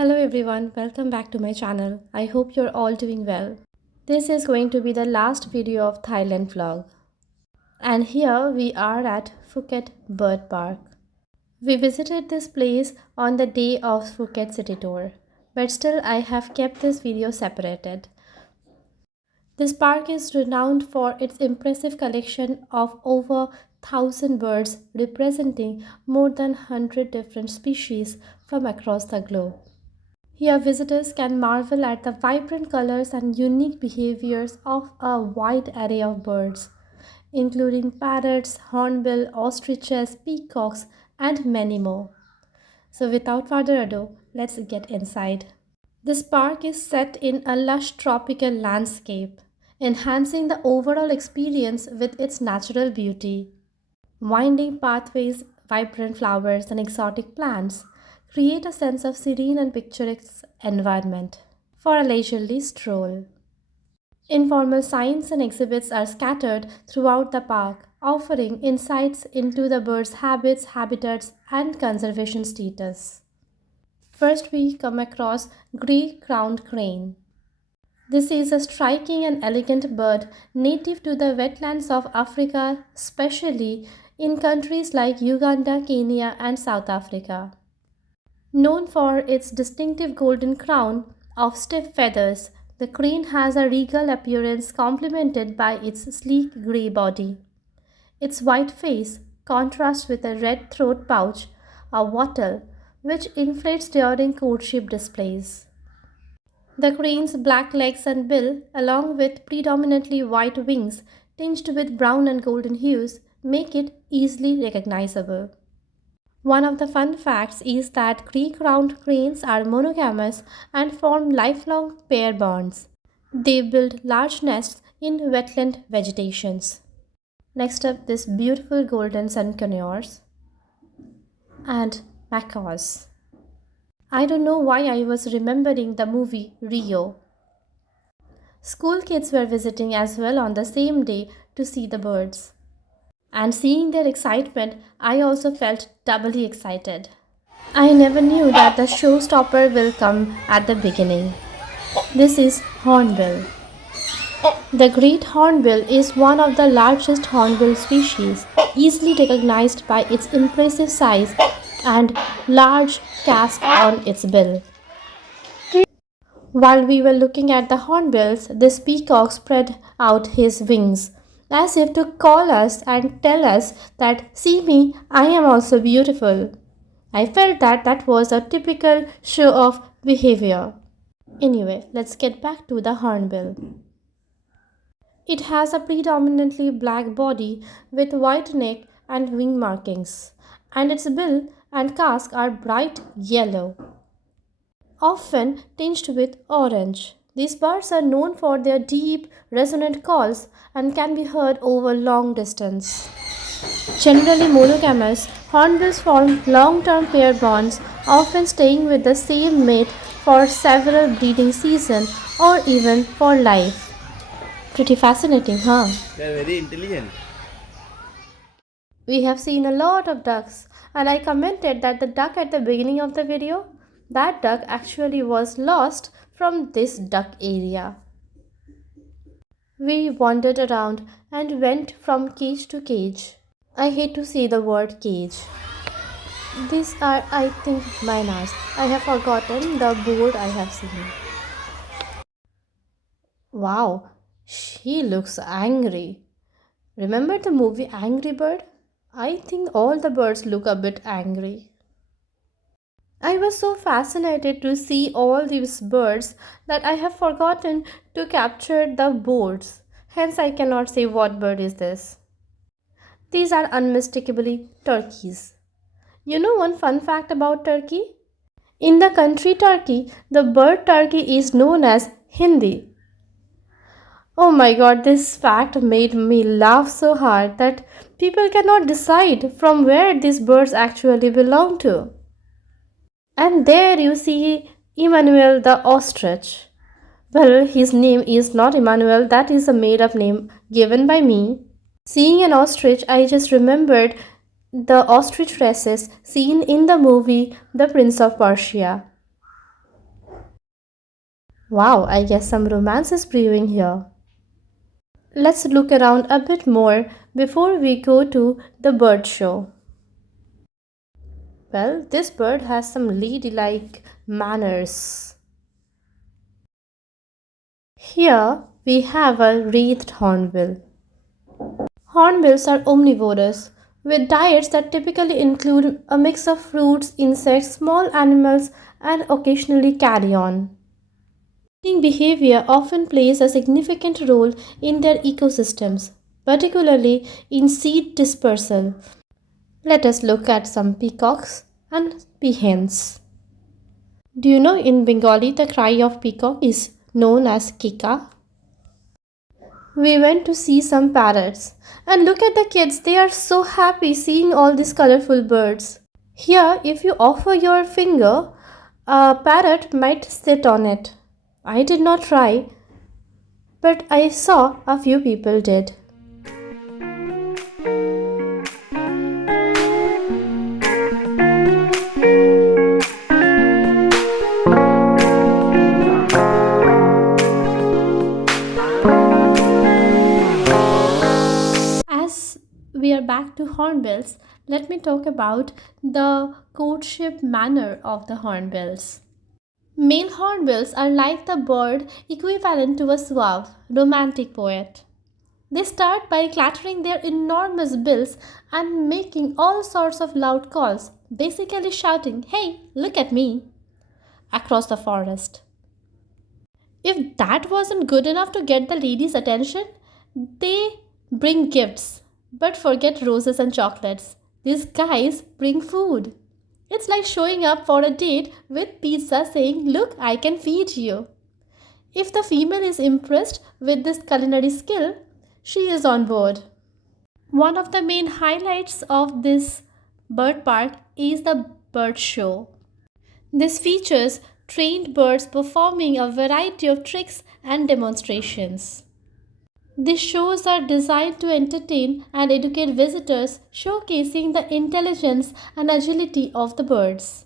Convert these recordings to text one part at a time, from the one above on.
Hello everyone, welcome back to my channel. I hope you're all doing well. This is going to be the last video of Thailand vlog. And here we are at Phuket Bird Park. We visited this place on the day of Phuket city tour, but still I have kept this video separated. This park is renowned for its impressive collection of over 1,000 birds representing more than 100 different species from across the globe. Here, visitors can marvel at the vibrant colors and unique behaviors of a wide array of birds, including parrots, hornbill, ostriches, peacocks, and many more. So, without further ado, let's get inside. This park is set in a lush tropical landscape, enhancing the overall experience with its natural beauty. Winding pathways, vibrant flowers, and exotic plants create a sense of serene and picturesque environment for a leisurely stroll. Informal signs and exhibits are scattered throughout the park, offering insights into the bird's habits, habitats, and conservation status. First, we come across grey-crowned crane. This is a striking and elegant bird native to the wetlands of Africa, especially in countries like Uganda, Kenya, and South Africa. Known for its distinctive golden crown of stiff feathers, the crane has a regal appearance complemented by its sleek grey body. Its white face contrasts with a red throat pouch, a wattle, which inflates during courtship displays. The crane's black legs and bill, along with predominantly white wings tinged with brown and golden hues, make it easily recognizable. One of the fun facts is that grey-crowned cranes are monogamous and form lifelong pair bonds. They build large nests in wetland vegetations. Next up, this beautiful golden sun conures and macaws. I don't know why I was remembering the movie Rio. School kids were visiting as well on the same day to see the birds. And seeing their excitement, I also felt doubly excited. I never knew that the showstopper will come at the beginning. This is Hornbill. The great hornbill is one of the largest hornbill species, easily recognized by its impressive size and large casque on its bill. While we were looking at the hornbills, this peacock spread out his wings as if to call us and tell us that, see me, I am also beautiful. I felt that that was a typical show off behavior. Anyway, let's get back to the hornbill. It has a predominantly black body with white neck and wing markings, and its bill and casque are bright yellow, often tinged with orange. These birds are known for their deep, resonant calls and can be heard over long distance. Generally monogamous, hornbills form long-term pair bonds, often staying with the same mate for several breeding seasons or even for life. Pretty fascinating, huh? They're very intelligent. We have seen a lot of ducks, and I commented that the duck at the beginning of the video, that duck actually was lost from this duck area. We wandered around and went from cage to cage. I hate to say the word cage. These are, I think, mynas. I have forgotten the board I have seen. Wow, she looks angry. Remember the movie Angry Bird? I think all the birds look a bit angry. I was so fascinated to see all these birds that I have forgotten to capture the boards. Hence, I cannot say what bird is this. These are unmistakably turkeys. You know one fun fact about Turkey? In the country Turkey, the bird turkey is known as Hindi. Oh my god, this fact made me laugh so hard that people cannot decide from where these birds actually belong to. And there you see Emmanuel the ostrich. Well, his name is not Emmanuel, that is a made up name given by me. Seeing an ostrich, I just remembered the ostrich races seen in the movie The Prince of Persia. Wow, I guess some romance is brewing here. Let's look around a bit more before we go to the bird show. Well, this bird has some ladylike manners. Here we have a wreathed hornbill. Hornbills are omnivorous, with diets that typically include a mix of fruits, insects, small animals, and occasionally carrion. Eating behavior often plays a significant role in their ecosystems, particularly in seed dispersal. Let us look at some peacocks and peahens. Do you know in Bengali the cry of peacock is known as kika? We went to see some parrots. And look at the kids, they are so happy seeing all these colorful birds. Here, if you offer your finger, a parrot might sit on it. I did not try, but I saw a few people did. As we are back to hornbills, let me talk about the courtship manner of the hornbills. Male hornbills are like the bird equivalent to a suave, romantic poet. They start by clattering their enormous bills and making all sorts of loud calls, basically shouting, "Hey, look at me!" across the forest. If that wasn't good enough to get the ladies' attention, they bring gifts, but forget roses and chocolates. These guys bring food. It's like showing up for a date with pizza saying, "Look, I can feed you." If the female is impressed with this culinary skill, she is on board. One of the main highlights of this bird park is the bird show. This features trained birds performing a variety of tricks and demonstrations. These shows are designed to entertain and educate visitors, showcasing the intelligence and agility of the birds.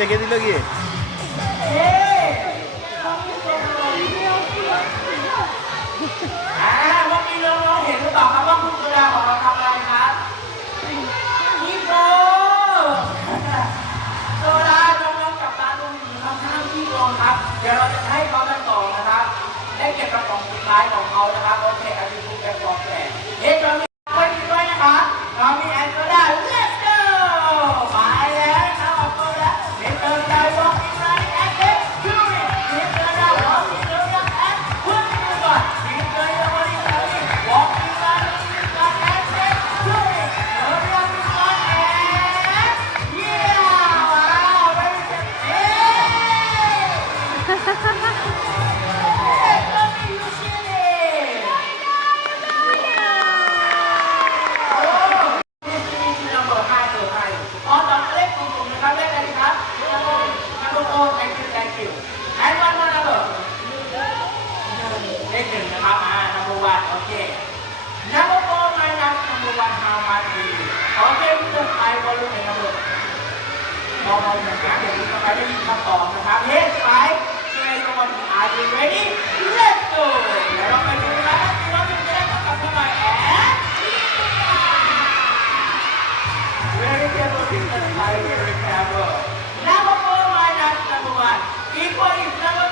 রেখে দিল গিয়েพี่โบ มองนะครับอย่างนี้ต่อไปได้ยินคำตอบนะครับเฮ้ยไปช่วยตัวนี้ Are you ready Let's go เดี๋ยวเราไปดูนะครับที่เราจะได้กับทำไมVery careful with the time, very careful. Number 4 minus number 1 equal is number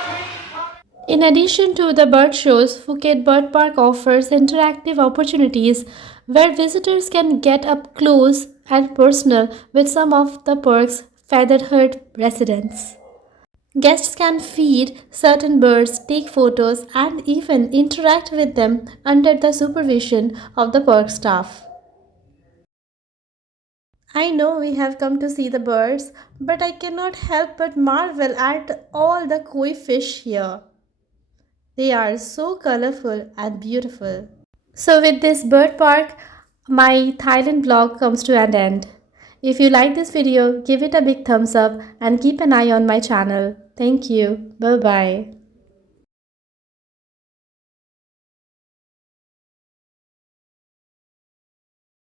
3. In addition to the bird shows, Phuket Bird Park offers interactive opportunities where visitors can get up close and personal with some of the park's feathered residents. Guests can feed certain birds, take photos, and even interact with them under the supervision of the park staff. I know we have come to see the birds, but I cannot help but marvel at all the koi fish here. They are so colorful and beautiful. So, with this bird park, my Thailand vlog comes to an end. If you like this video, give it a big thumbs up and keep an eye on my channel. Thank you. Bye bye.